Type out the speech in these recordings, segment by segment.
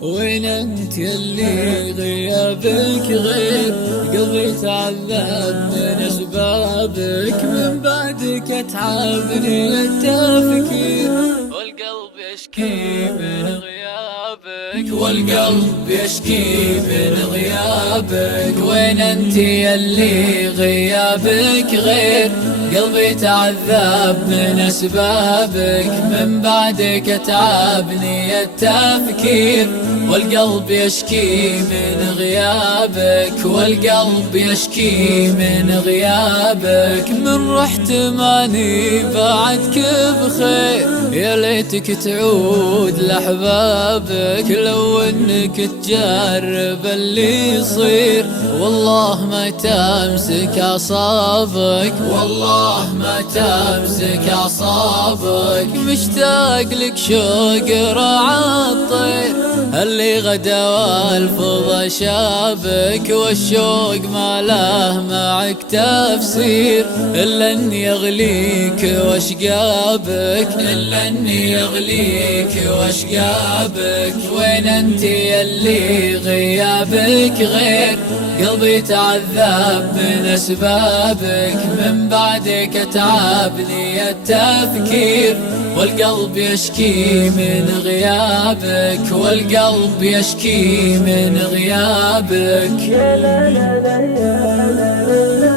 وين انت يلي غيابك غير؟ قلبي تعذب من اسبابك، من بعدك اتعبني التفكير، والقلب يشكي من غيابك، والقلب يشكي من غيابك. وين انت يلي غيابك غير؟ قلبي تعذب من اسبابك، من بعدك اتعبني التفكير، والقلب يشكي من غيابك، والقلب يشكي من غيابك. من رحت ماني بعدك بخير، يا ليتك تعود لأحبابك، لو انك تجرب اللي يصير، والله ما تمسك أعصابك، والله ما تمسك أعصابك. مشتاق لك شوق رعى الطير، اللي غدا والفضا شابك، والشوق ما له معك تفسير، إلا اني يغليك واشقابك، إلا اني يغليك واشقابك. وين انت يلي غيابك غير؟ قلبي تعذب من اسبابك، من بعدك اتعبني التفكير، والقلب يشكي من غيابك، والقلب يشكي من غيابك. يا لا لا لا يا لا لا لا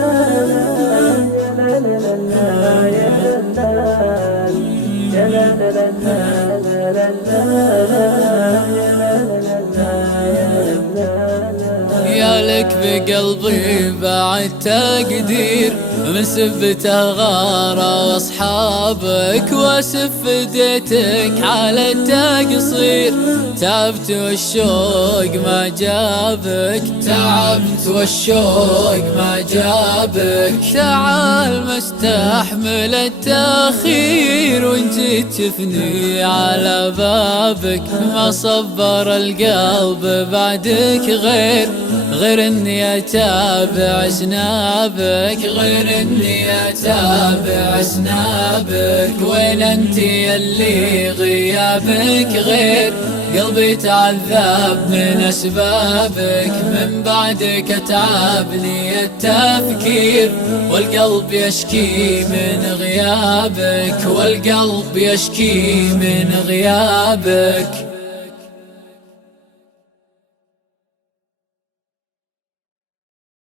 يا لا لا لا يا لك بقلبي بعد تقدير، من سبته غارة واصحابك، واسف ديتك على التقصير، تعبت والشوق ما جابك، تعبت والشوق ما جابك. تعال ما استحمل التأخير، وانت تفني على بابك، ما صبر القلب بعدك غير اني اتابع سنابك، غير اني اتابع سنابك. وين انت يلي غيابك غير؟ قلبي تعذب من اسبابك، من بعدك اتعبني التفكير، والقلب يشكي من غيابك، والقلب يشكي من غيابك.